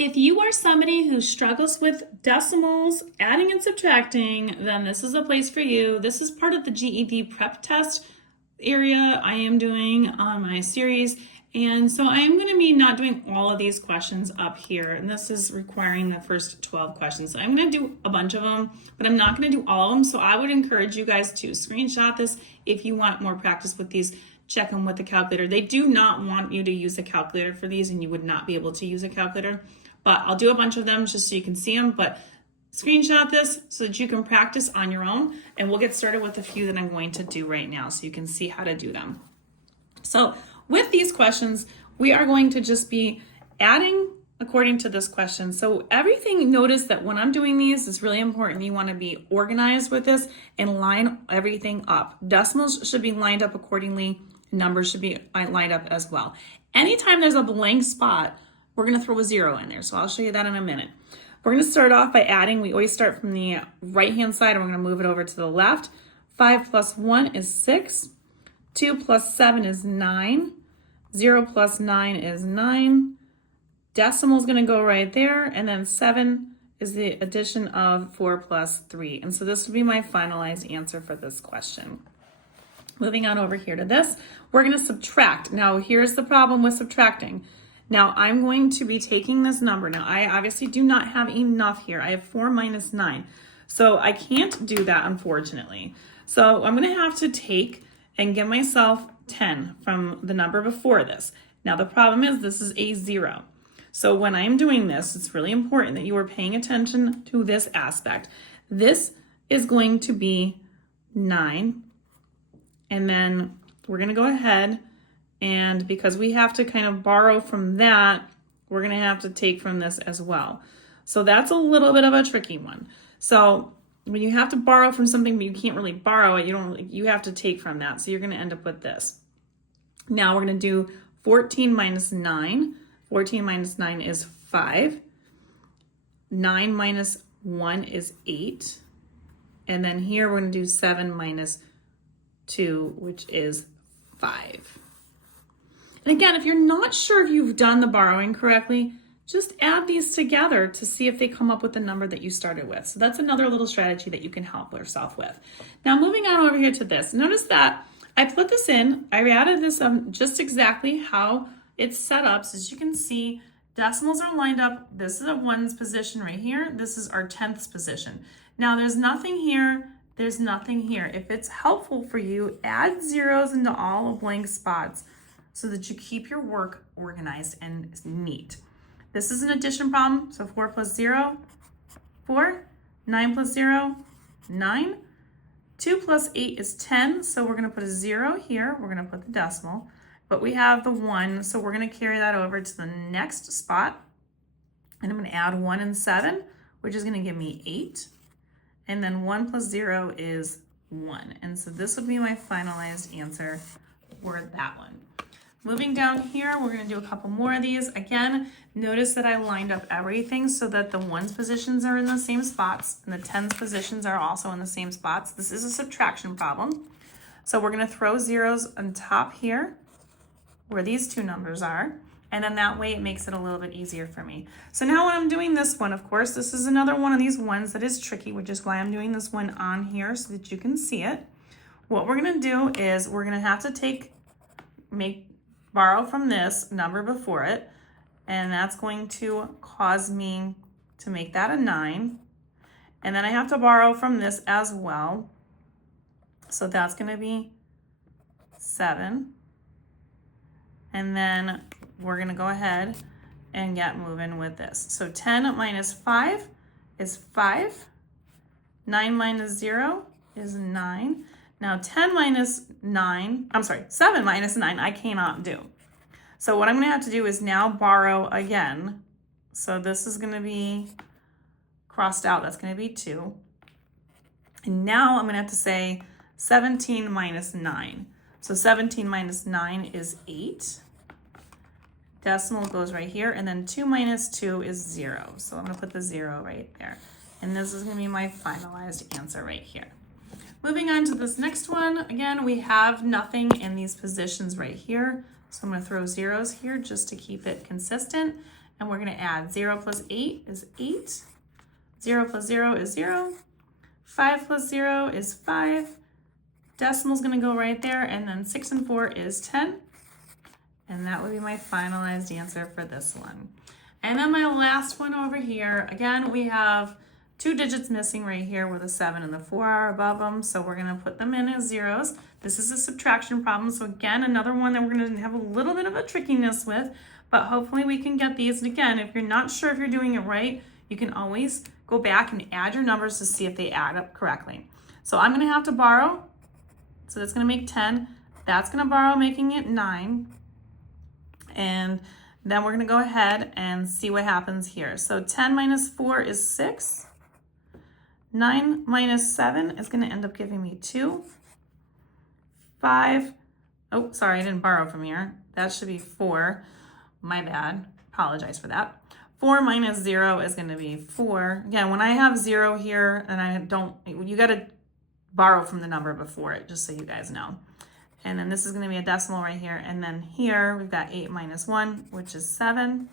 If you are somebody who struggles with decimals, adding and subtracting, then this is a place for you. This is part of the GED prep test area I am doing on my series. And so I am going to be not doing all of these questions up here. And this is requiring the first 12 questions. So I'm going to do a bunch of them, but I'm not going to do all of them. So I would encourage you guys to screenshot this if you want more practice with these. Check them with the calculator. They do not want you to use a calculator for these, and you would not be able to use a calculator. But I'll do a bunch of them just so you can see them. But screenshot this so that you can practice on your own. And we'll get started with a few that I'm going to do right now so you can see how to do them. So with these questions, we are going to just be adding according to this question. So everything, notice that when I'm doing these, it's really important. You want to be organized with this and line everything up. Decimals should be lined up accordingly. Numbers should be lined up as well. Anytime there's a blank spot, we're going to throw a 0 in there. So I'll show you that in a minute. We're going to start off by adding. We always start from the right-hand side, and we're going to move it over to the left. 5 plus 1 is 6. 2 plus 7 is 9. 0 plus 9 is 9. Decimal is going to go right there, and then 7 is the addition of 4 plus 3. And so this would be my finalized answer for this question. Moving on over here to this, we're going to subtract. Now, here's the problem with subtracting. Now, I'm going to be taking this number. Now, I obviously do not have enough here. I have 4 minus 9. So I can't do that, unfortunately. So I'm going to have to take and give myself 10 from the number before this. Now, the problem is this is a 0. So when I'm doing this, it's really important that you are paying attention to this aspect. This is going to be 9. And then we're going to go ahead, and because we have to kind of borrow from that, we're going to have to take from this as well. So that's a little bit of a tricky one. So when you have to borrow from something, but you can't really borrow it, you have to take from that. So you're going to end up with this. Now we're going to do 14 minus 9. 14 minus 9 is 5. 9 minus 1 is 8. And then here we're going to do 7 minus 2, which is 5. And again, if you're not sure if you've done the borrowing correctly, just add these together to see if they come up with the number that you started with. So that's another little strategy that you can help yourself with. Now moving on over here to this. Notice that I put this in, I added this just exactly how it's set up. So as you can see, decimals are lined up. This is a ones position right here. This is our tenths position. Now there's nothing here. There's nothing here. If it's helpful for you, add zeros into all blank spots so that you keep your work organized and neat. This is an addition problem. So 4 plus 0, 4. 9 plus 0, 9. 2 plus 8 is 10. So we're going to put a 0 here. We're going to put the decimal. But we have the 1, so we're going to carry that over to the next spot. And I'm going to add 1 and 7, which is going to give me 8. And then 1 plus 0 is 1. And so this would be my finalized answer for that one. Moving down here, we're going to do a couple more of these. Again, notice that I lined up everything so that the ones positions are in the same spots and the tens positions are also in the same spots. This is a subtraction problem. So we're going to throw zeros on top here where these two numbers are, and then that way it makes it a little bit easier for me. So now when I'm doing this one, of course, this is another one of these ones that is tricky, which is why I'm doing this one on here so that you can see it. What we're going to do is we're going to have to borrow from this number before it, and that's going to cause me to make that a 9. And then I have to borrow from this as well. So that's going to be 7. And then we're going to go ahead and get moving with this. So 10 minus 5 is 5. 9 minus 0 is 9. Now 7 minus 9, I cannot do. So what I'm going to have to do is now borrow again. So this is going to be crossed out. That's going to be 2. And now I'm going to have to say 17 minus 9. So 17 minus 9 is 8. Decimal goes right here. And then 2 minus 2 is 0. So I'm going to put the 0 right there. And this is going to be my finalized answer right here. Moving on to this next one. Again, we have nothing in these positions right here. So I'm going to throw zeros here just to keep it consistent. and we're gonna add 0 plus 8 is 8, 0 plus 0 is 0, 5 plus 0 is 5, decimal's gonna go right there, and then 6 and 4 is 10, and that would be my finalized answer for this one. And then my last one over here, again, we have 2 digits missing right here where the 7 and the 4 are above them, so we're gonna put them in as zeros. This is a subtraction problem, so again, another one that we're gonna have a little bit of a trickiness with, but hopefully we can get these. And again, if you're not sure if you're doing it right, you can always go back and add your numbers to see if they add up correctly. So I'm gonna have to borrow, so that's gonna make 10. That's gonna borrow, making it 9. And then we're gonna go ahead and see what happens here. So 10 minus 4 is 6. 9 minus 7 is gonna end up giving me 2. 5, oh, sorry, I didn't borrow from here. That should be 4. My bad, apologize for that. 4 minus 0 is gonna be 4. Again, when I have 0 here and I don't, you gotta borrow from the number before it, just so you guys know. And then this is gonna be a decimal right here. And then here we've got 8 minus 1, which is 7.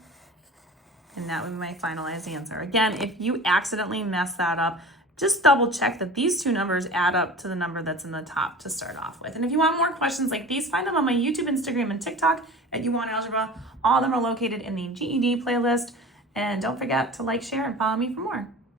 And that would be my finalized answer. Again, if you accidentally mess that up, just double check that these two numbers add up to the number that's in the top to start off with. And if you want more questions like these, find them on my YouTube, Instagram, and TikTok at You Want Algebra. All of them are located in the GED playlist. And don't forget to like, share, and follow me for more.